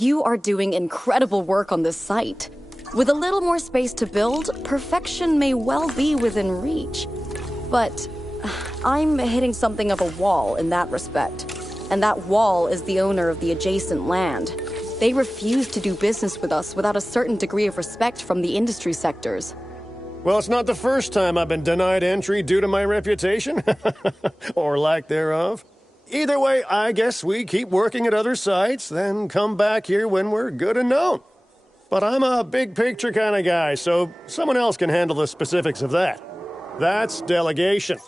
You are doing incredible work on this site. With a little more space to build, perfection may well be within reach. But I'm hitting something of a wall in that respect. And that wall is the owner of the adjacent land. They refuse to do business with us without a certain degree of respect from the industry sectors. Well, it's not the first time I've been denied entry due to my reputation. Or lack thereof. Either way, I guess we keep working at other sites, then come back here when we're good and known. But I'm a big picture kind of guy, so someone else can handle the specifics of that. That's delegation.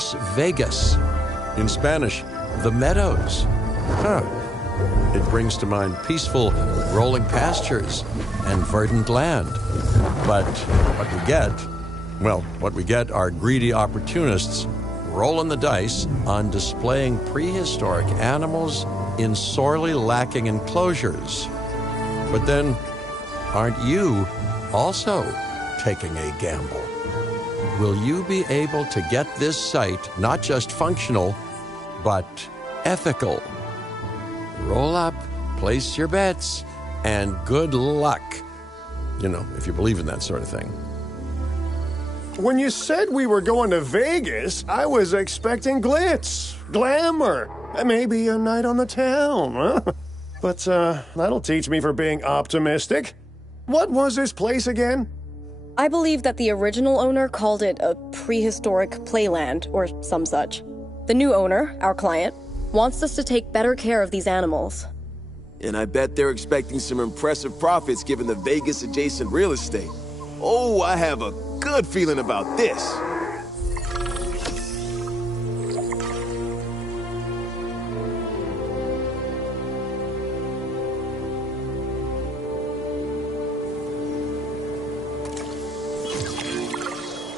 Las Vegas. In Spanish, the Meadows. Huh. It brings to mind peaceful, rolling pastures and verdant land. But what we get are greedy opportunists rolling the dice on displaying prehistoric animals in sorely lacking enclosures. But then, aren't you also taking a gamble? Will you be able to get this site not just functional, but ethical? Roll up, place your bets, and good luck. You know, if you believe in that sort of thing. When you said we were going to Vegas, I was expecting glitz, glamour, maybe a night on the town, huh? But that'll teach me for being optimistic. What was this place again? I believe that the original owner called it a prehistoric playland or some such. The new owner, our client, wants us to take better care of these animals. And I bet they're expecting some impressive profits given the Vegas adjacent real estate. Oh, I have a good feeling about this.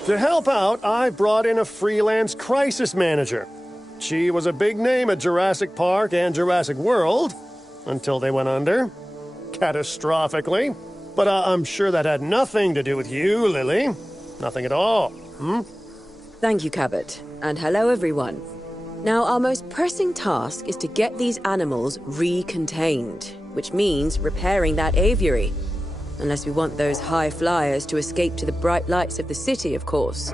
To help out, I brought in a freelance crisis manager. She was a big name at Jurassic Park and Jurassic World, until they went under. Catastrophically. But I'm sure that had nothing to do with you, Lily. Nothing at all. Thank you, Cabot. And hello, everyone. Now, our most pressing task is to get these animals recontained, which means repairing that aviary. Unless we want those high flyers to escape to the bright lights of the city, of course.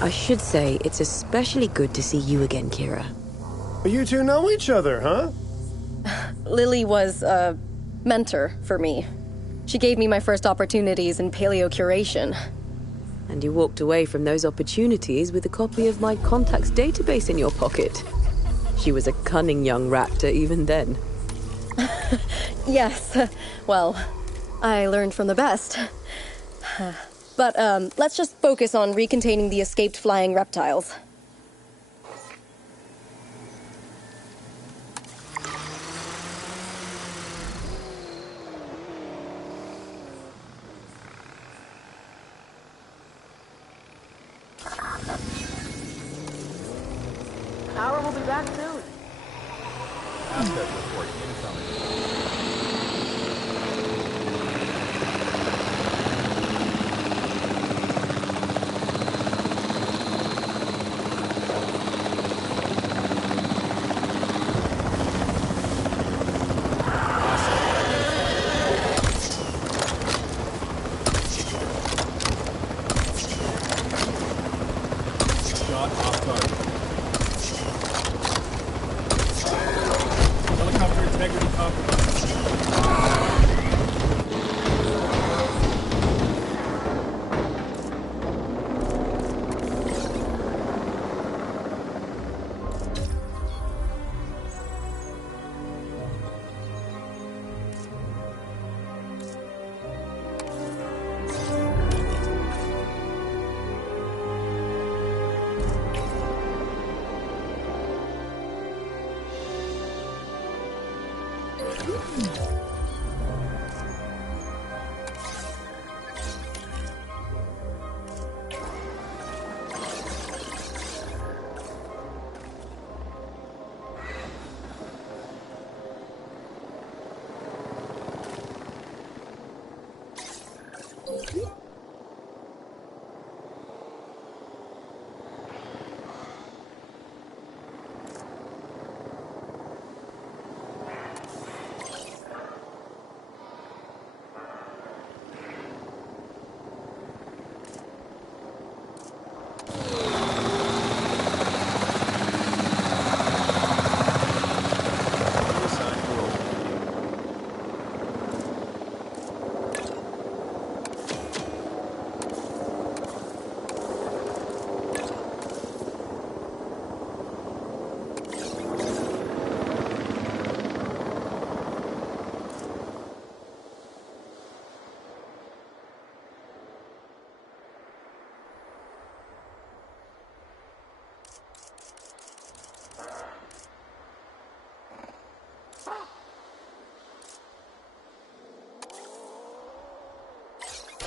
I should say, it's especially good to see you again, Kira. You two know each other, huh? Lily was a mentor for me. She gave me my first opportunities in paleocuration. And you walked away from those opportunities with a copy of my contacts database in your pocket. She was a cunning young raptor even then. Yes, well, I learned from the best. But let's just focus on recontaining the escaped flying reptiles. Power will be back soon. Asset report incoming.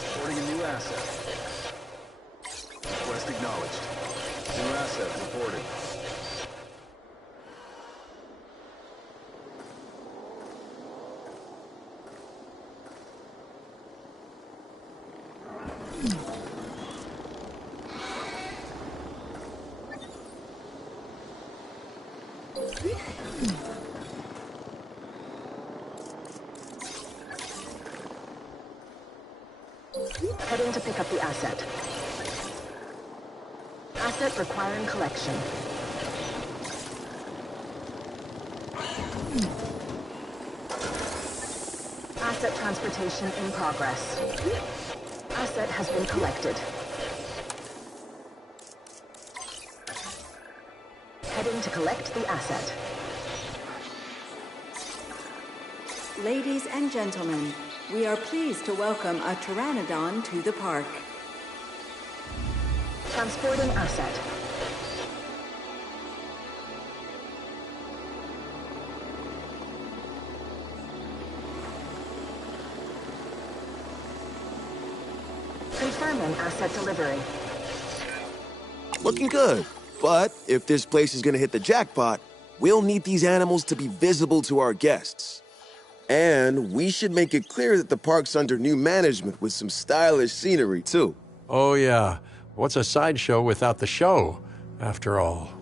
Reporting a new asset. Request acknowledged. New asset reported. Heading to pick up the asset. Asset requiring collection. Asset transportation in progress. Asset has been collected. Heading to collect the asset. Ladies and gentlemen, we are pleased to welcome a Pteranodon to the park. Transporting asset. Confirming asset delivery. Looking good. But if this place is gonna hit the jackpot, we'll need these animals to be visible to our guests. And we should make it clear that the park's under new management with some stylish scenery, too. Oh, yeah. What's a sideshow without the show, after all?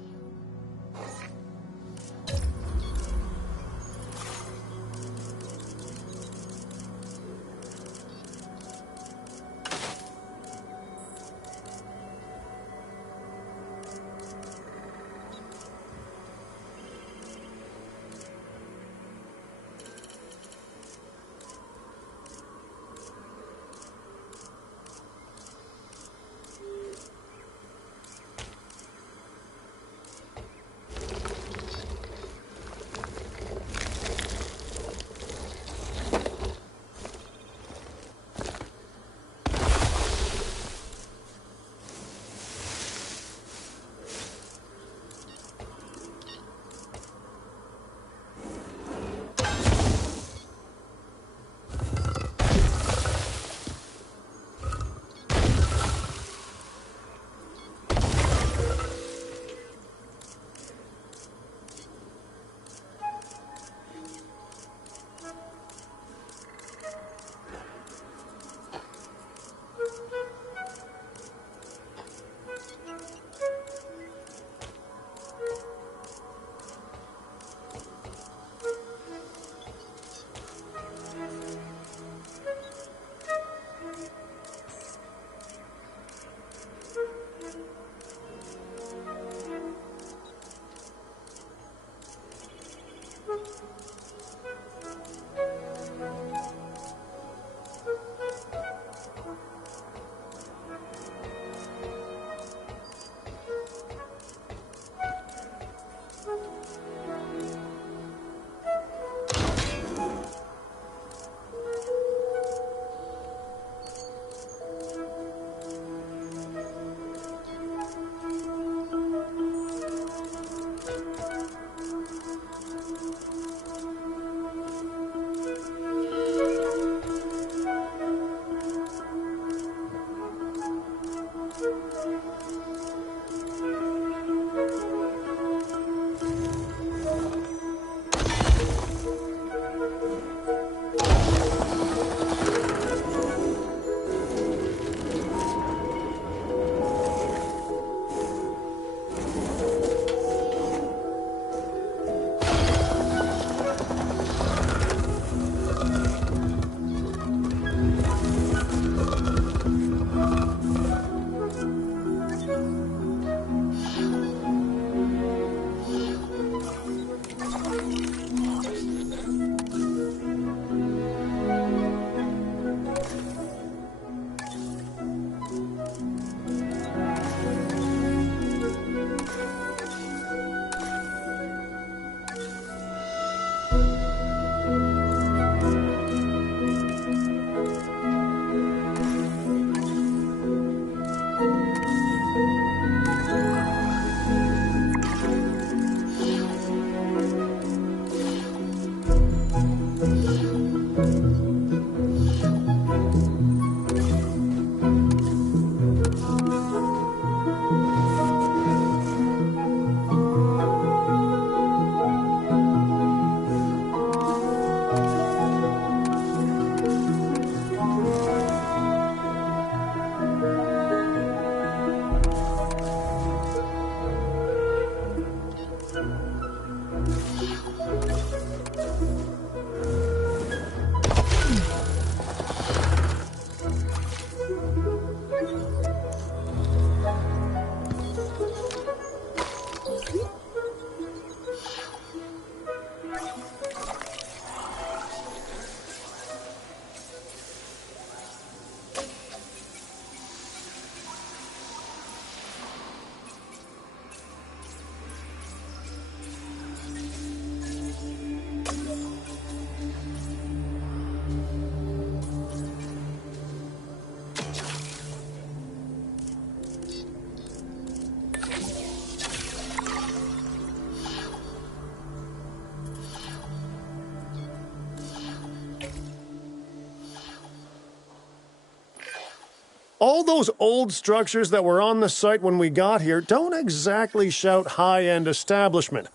All those old structures that were on the site when we got here don't exactly shout high-end establishment.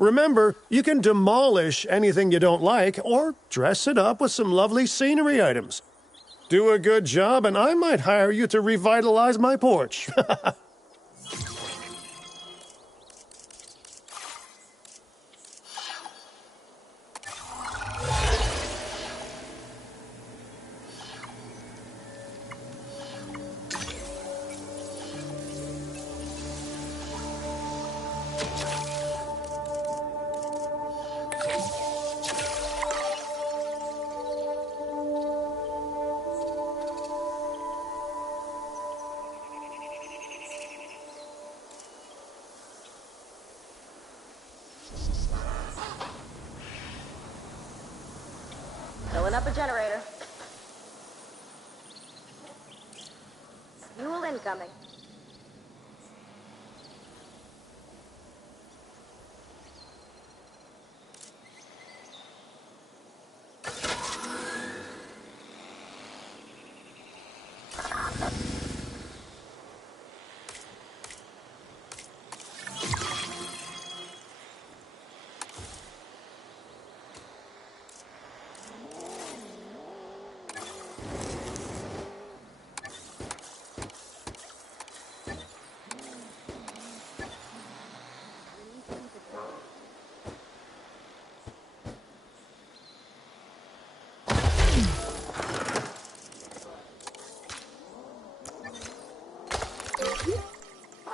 Remember, you can demolish anything you don't like or dress it up with some lovely scenery items. Do a good job and I might hire you to revitalize my porch. Filling up a generator. Fuel incoming.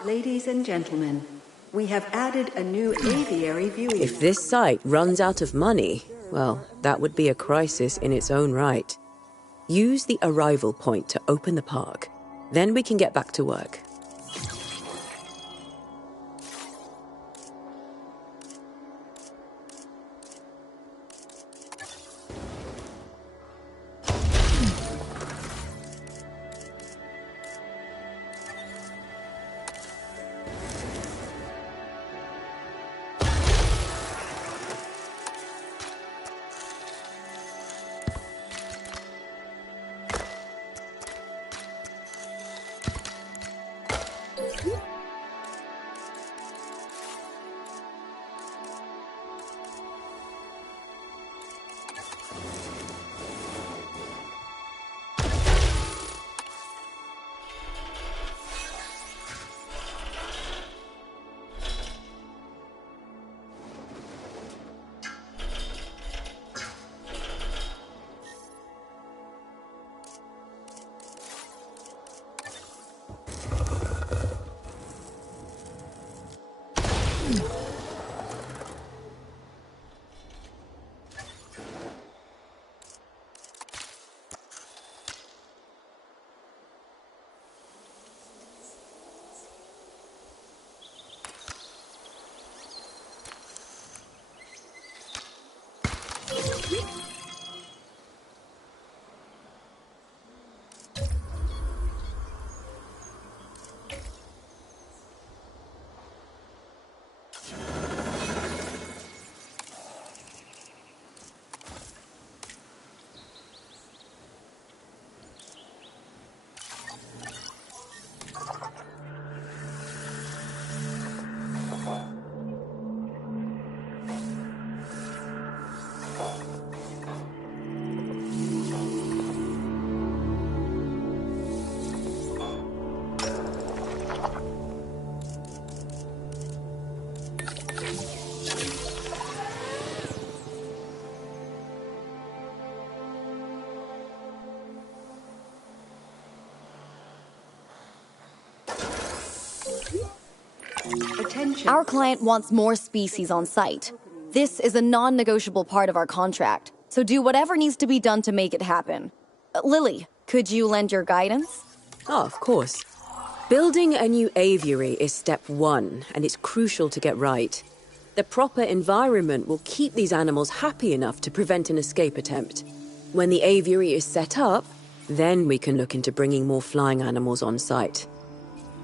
Ladies and gentlemen, we have added a new aviary viewing. If this site runs out of money, well, that would be a crisis in its own right. Use the arrival point to open the park. Then we can get back to work. Attention. Our client wants more species on site. This is a non-negotiable part of our contract, so do whatever needs to be done to make it happen. Lily, could you lend your guidance? Oh, of course. Building a new aviary is step one, and it's crucial to get right. The proper environment will keep these animals happy enough to prevent an escape attempt. When the aviary is set up, then we can look into bringing more flying animals on site.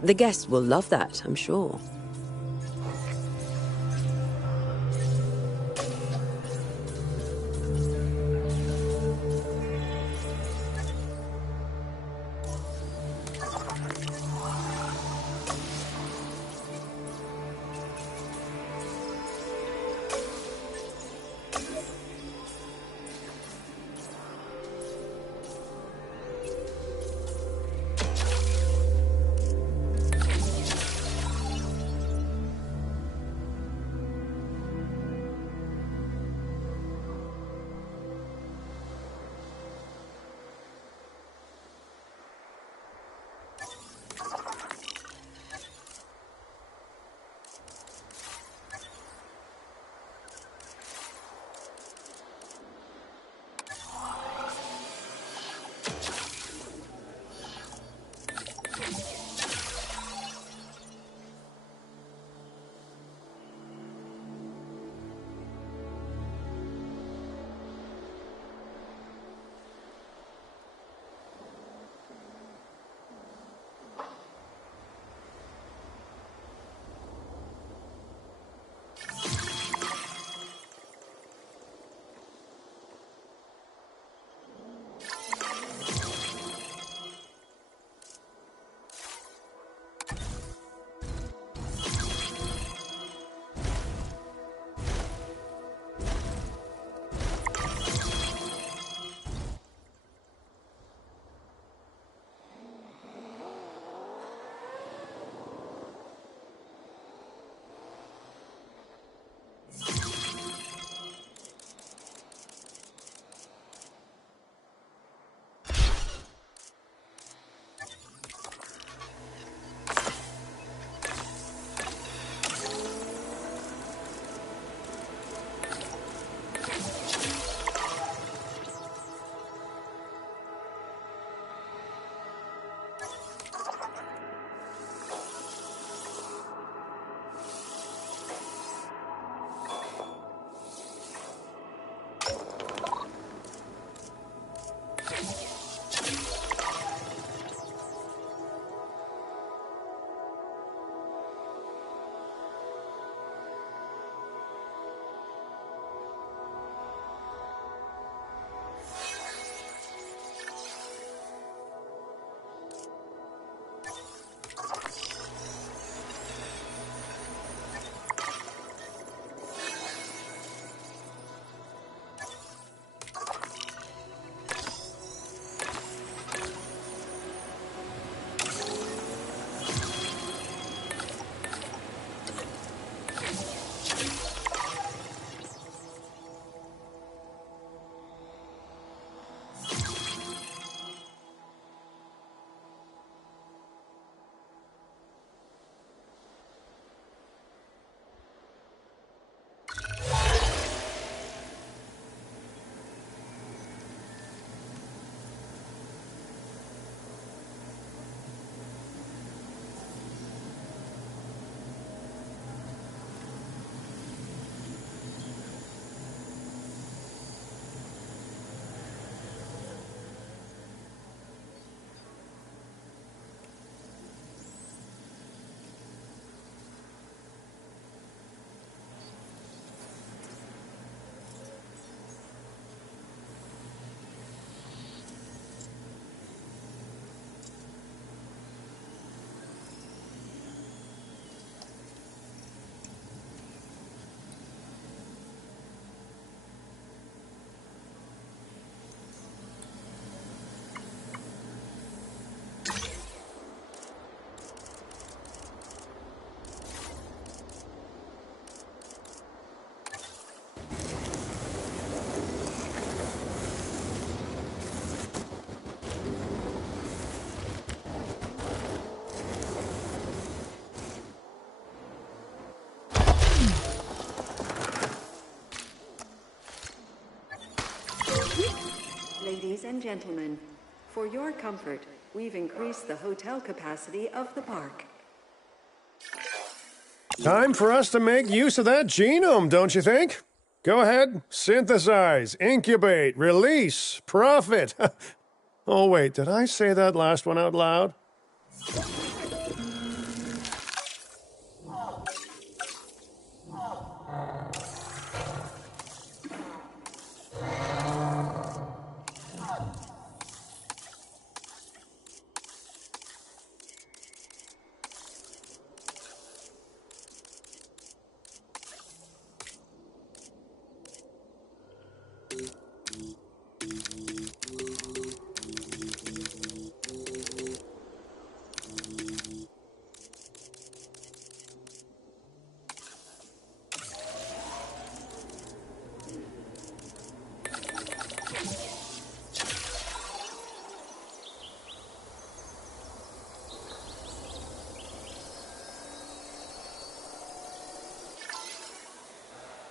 The guests will love that, I'm sure. Ladies and gentlemen, for your comfort, we've increased the hotel capacity of the park. Time for us to make use of that genome, don't you think? Go ahead, synthesize, incubate, release, profit. Oh, wait, did I say that last one out loud?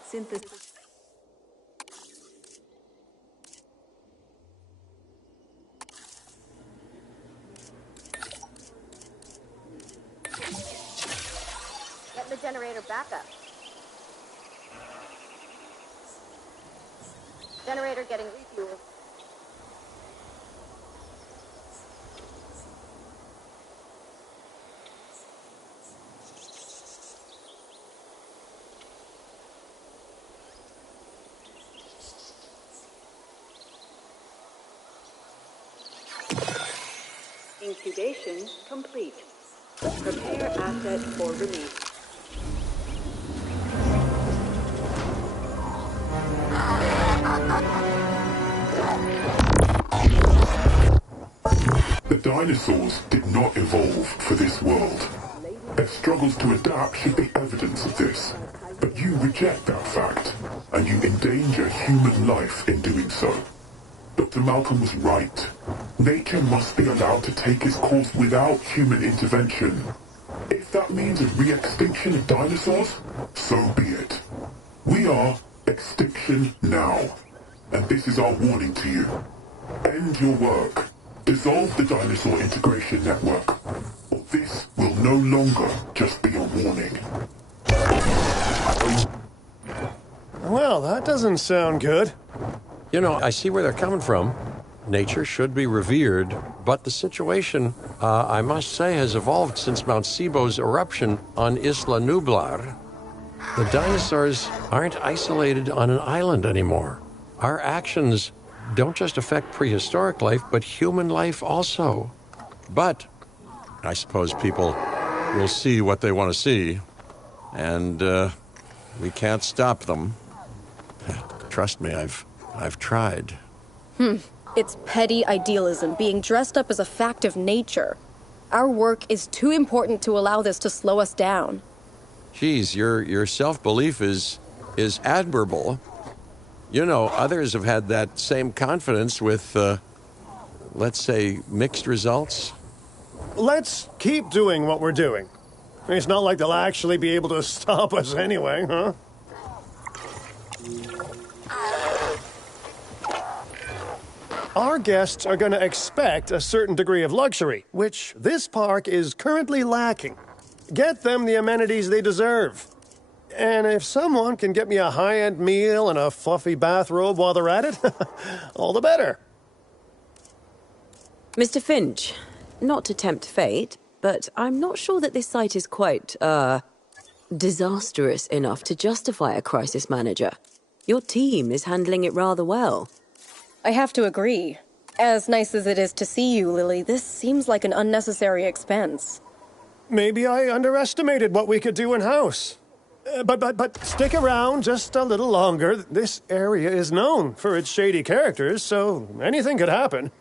Synthesis. Get the generator back up. Generator getting refueled. Incubation complete. Prepare asset for release. The dinosaurs did not evolve for this world. Their struggles to adapt should be evidence of this. But you reject that fact, and you endanger human life in doing so. Dr. Malcolm was right. Nature must be allowed to take its course without human intervention. If that means a re-extinction of dinosaurs, so be it. We are extinction now. And this is our warning to you. End your work. Dissolve the dinosaur integration network. Or this will no longer just be a warning. Well, that doesn't sound good. You know, I see where they're coming from. Nature should be revered, but the situation, I must say, has evolved since Mount Sibo's eruption on Isla Nublar. The dinosaurs aren't isolated on an island anymore. Our actions don't just affect prehistoric life, but human life also. But I suppose people will see what they want to see, and we can't stop them. Trust me, I've tried. It's petty idealism being dressed up as a fact of nature. Our work is too important to allow this to slow us down. Geez, your self-belief is admirable. You know, others have had that same confidence with, let's say, mixed results. Let's keep doing what we're doing. It's not like they'll actually be able to stop us anyway, huh? Our guests are going to expect a certain degree of luxury, which this park is currently lacking. Get them the amenities they deserve. And if someone can get me a high-end meal and a fluffy bathrobe while they're at it, all the better. Mr. Finch, not to tempt fate, but I'm not sure that this site is quite, disastrous enough to justify a crisis manager. Your team is handling it rather well. I have to agree. As nice as it is to see you, Lily, this seems like an unnecessary expense. Maybe I underestimated what we could do in-house. But stick around just a little longer. This area is known for its shady characters, so anything could happen.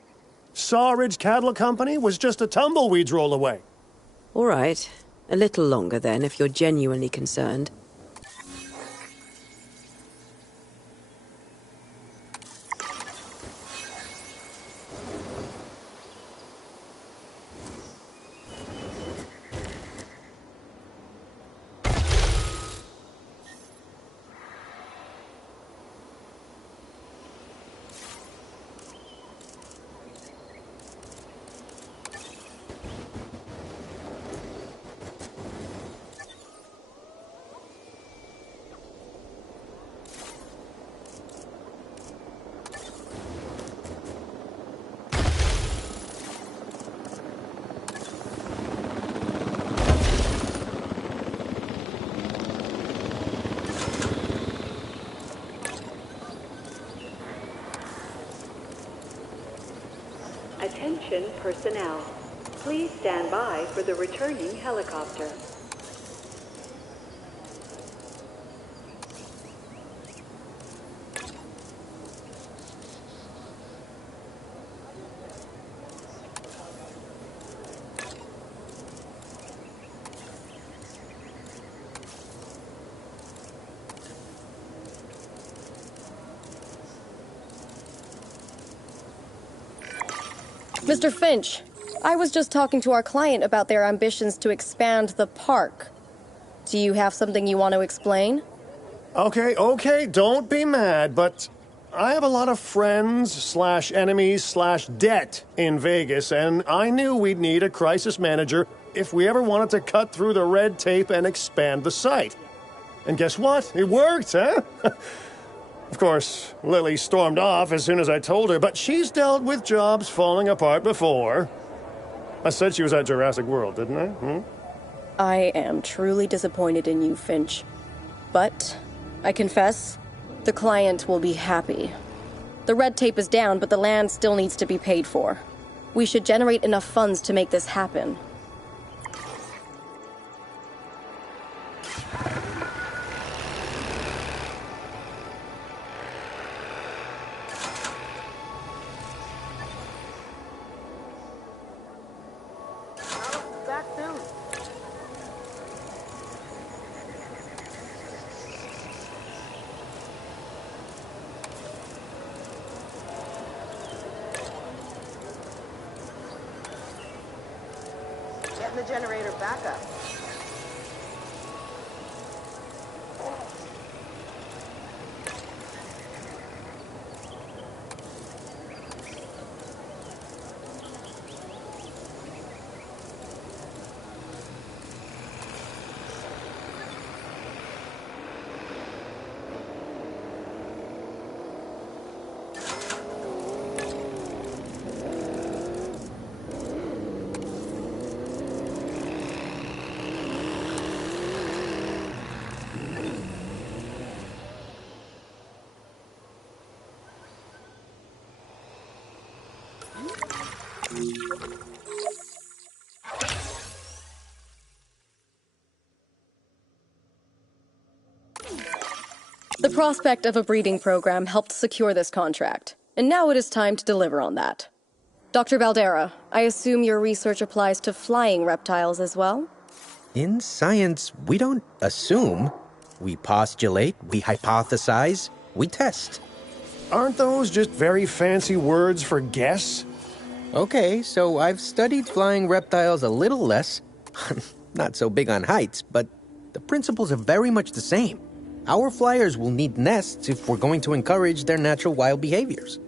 Sawridge Cattle Company was just a tumbleweed's roll away. All right. A little longer then, if you're genuinely concerned. Attention personnel. Please stand by for the returning helicopter. Mr. Finch, I was just talking to our client about their ambitions to expand the park. Do you have something you want to explain? Okay, don't be mad, but I have a lot of friends/enemies/debt in Vegas, and I knew we'd need a crisis manager if we ever wanted to cut through the red tape and expand the site. And guess what? It worked, huh? Of course, Lily stormed off as soon as I told her, but she's dealt with jobs falling apart before. I said she was at Jurassic World, didn't I? I am truly disappointed in you, Finch. But, I confess, the client will be happy. The red tape is down, but the land still needs to be paid for. We should generate enough funds to make this happen. Back soon. Getting the generator back up. The prospect of a breeding program helped secure this contract, and now it is time to deliver on that. Dr. Valdera, I assume your research applies to flying reptiles as well? In science, we don't assume. We postulate, we hypothesize, we test. Aren't those just very fancy words for guess? Okay, so I've studied flying reptiles a little less. Not so big on heights, but the principles are very much the same. Our flyers will need nests if we're going to encourage their natural wild behaviors.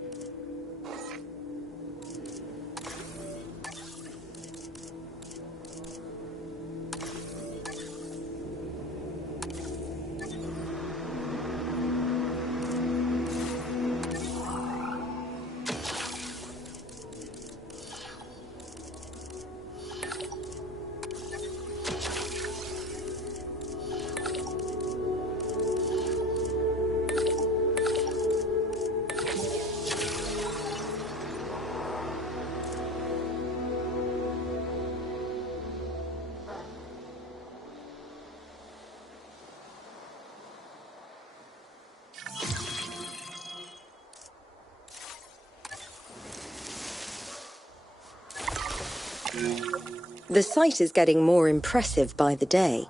The site is getting more impressive by the day,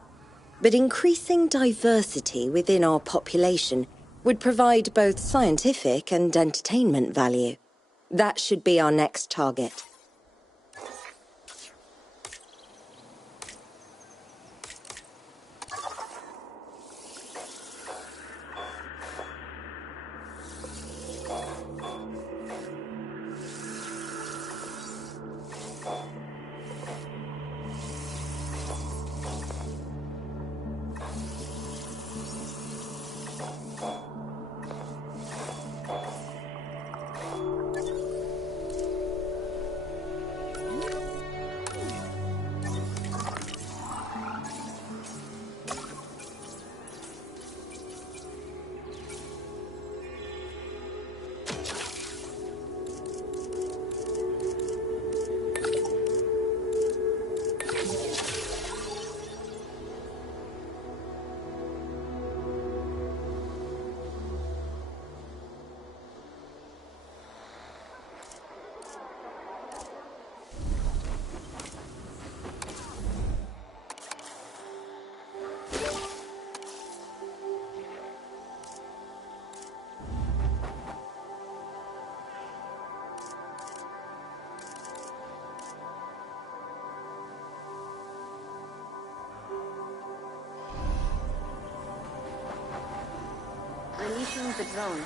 but increasing diversity within our population would provide both scientific and entertainment value. That should be our next target. Tracking the drone.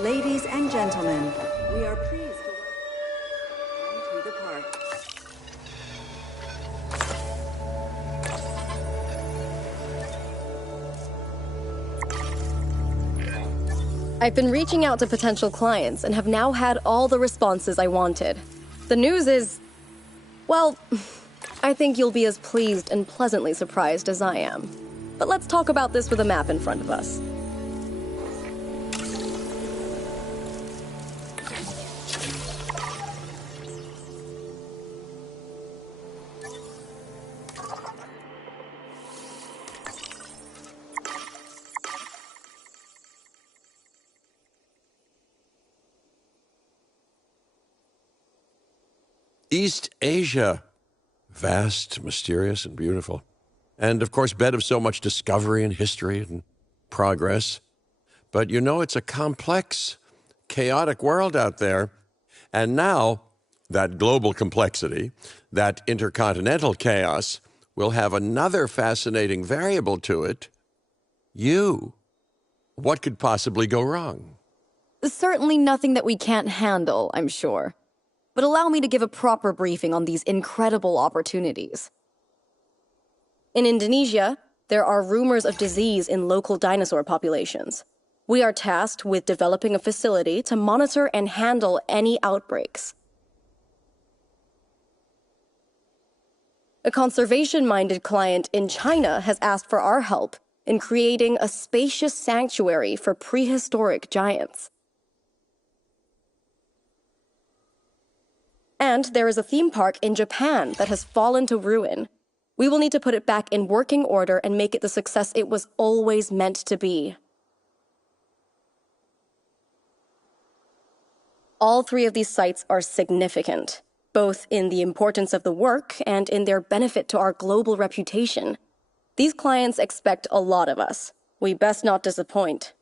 Ladies and gentlemen, we are pleased to welcome you to the park. I've been reaching out to potential clients and have now had all the responses I wanted. The news is, well, I think you'll be as pleased and pleasantly surprised as I am. But let's talk about this with a map in front of us. East Asia. Vast, mysterious, and beautiful. And, of course, bed of so much discovery and history and progress. But you know, it's a complex, chaotic world out there. And now, that global complexity, that intercontinental chaos, will have another fascinating variable to it. You. What could possibly go wrong? Certainly nothing that we can't handle, I'm sure. But allow me to give a proper briefing on these incredible opportunities. In Indonesia, there are rumors of disease in local dinosaur populations. We are tasked with developing a facility to monitor and handle any outbreaks. A conservation-minded client in China has asked for our help in creating a spacious sanctuary for prehistoric giants. And there is a theme park in Japan that has fallen to ruin. We will need to put it back in working order and make it the success it was always meant to be. All three of these sites are significant, both in the importance of the work and in their benefit to our global reputation. These clients expect a lot of us. We best not disappoint.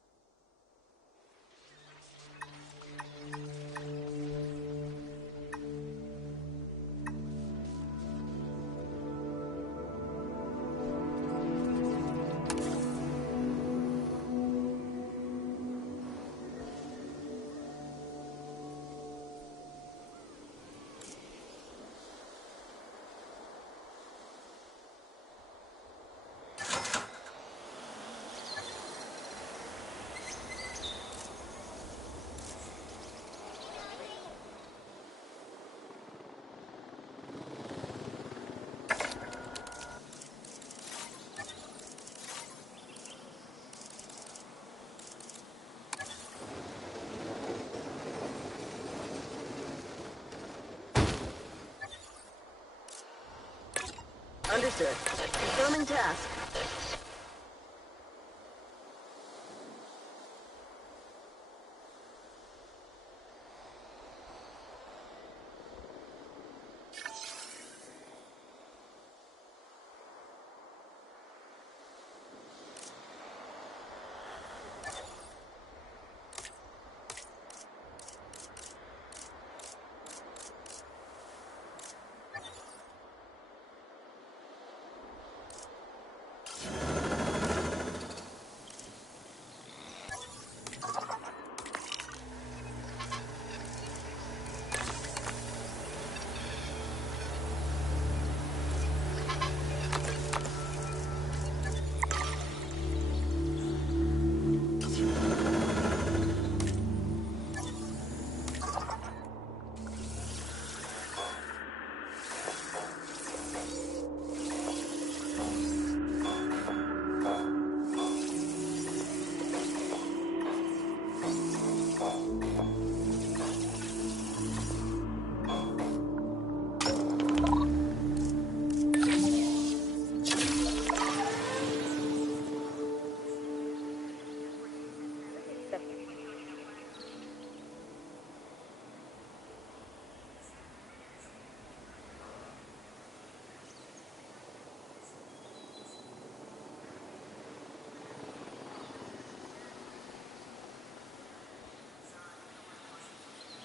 Understood. Confirming task.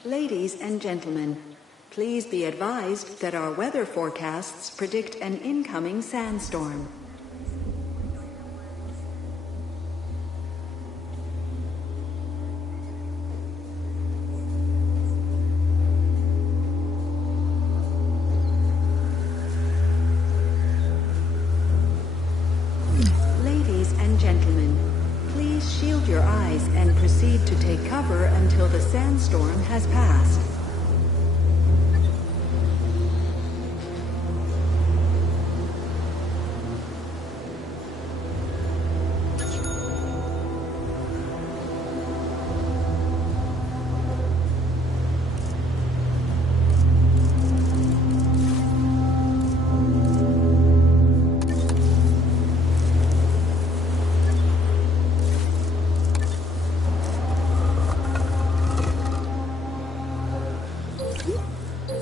Ladies and gentlemen, please be advised that our weather forecasts predict an incoming sandstorm. Ladies and gentlemen, please shield your eyes and proceed to take cover until the sandstorm has passed.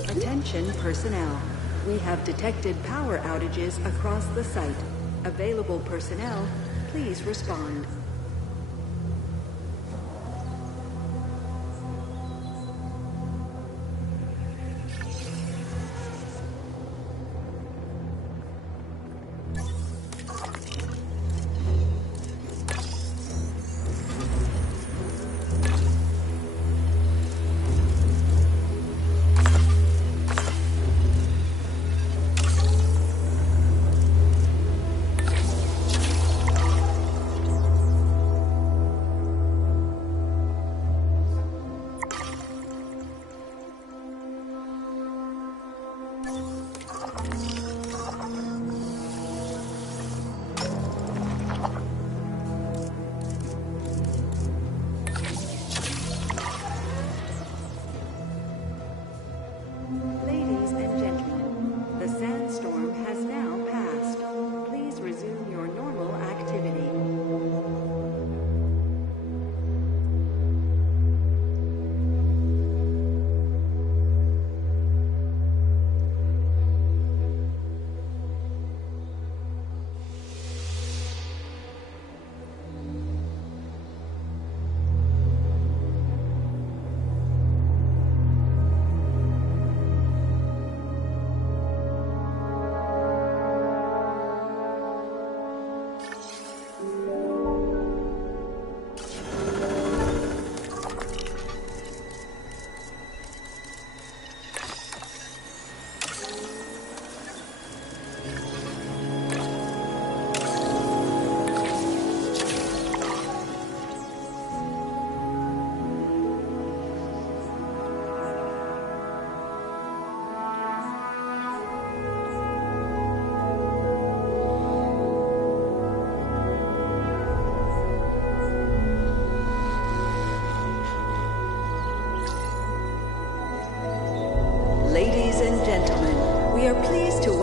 Attention personnel. We have detected power outages across the site. Available personnel, please respond.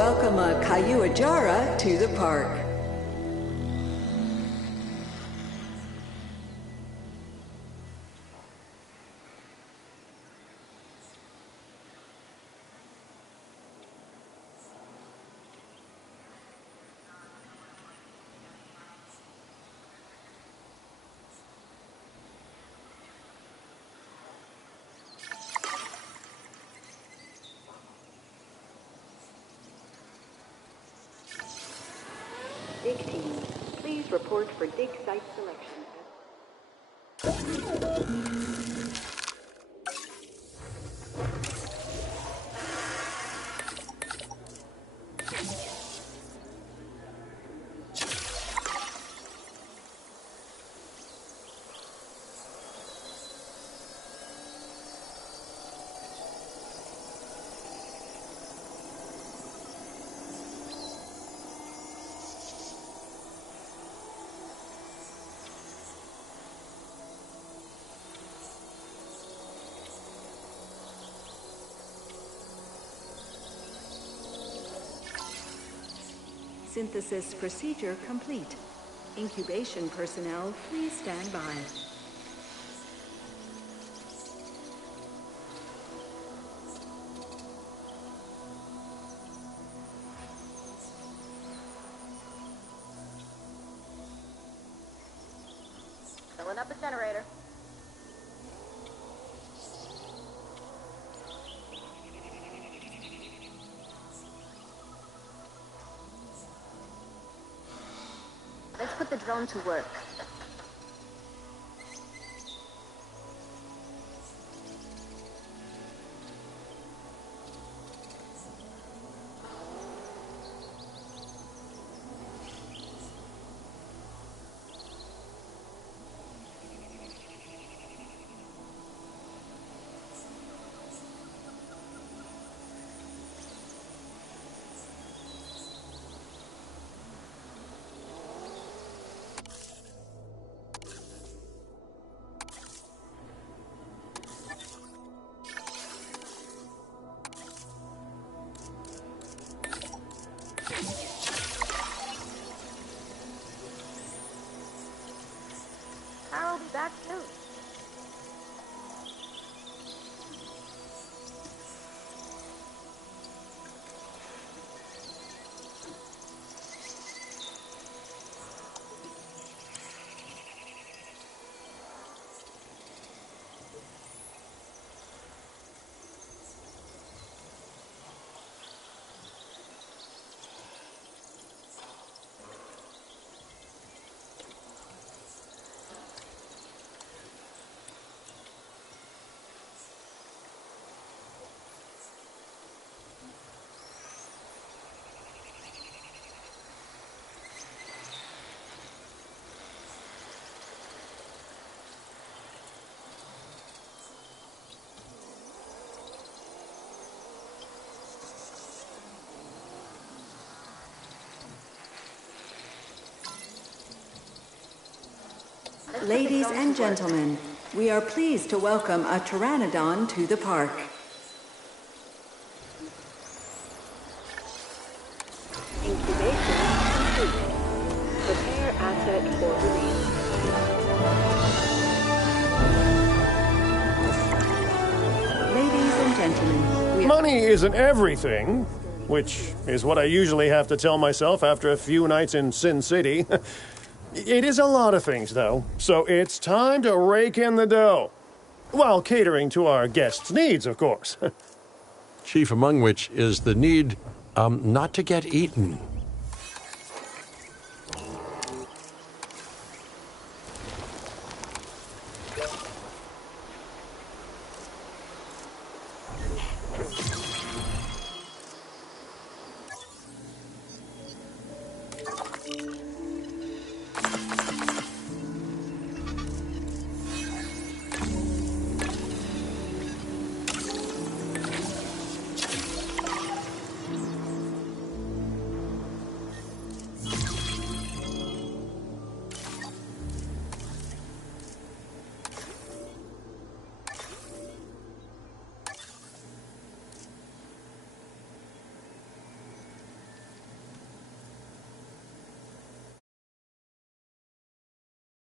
welcome a Caillou Ajara to the park. Dig team, please report for dig site selection. Synthesis procedure complete. Incubation personnel, please stand by. Filling up the generator. Let's put the drone to work. I'll be back soon. Ladies and gentlemen, we are pleased to welcome a Pteranodon to the park. Incubation complete. Prepare asset for release. Ladies and gentlemen, Money isn't everything, which is what I usually have to tell myself after a few nights in Sin City. It is a lot of things, though, so it's time to rake in the dough. While catering to our guests' needs, of course. Chief among which is the need not to get eaten.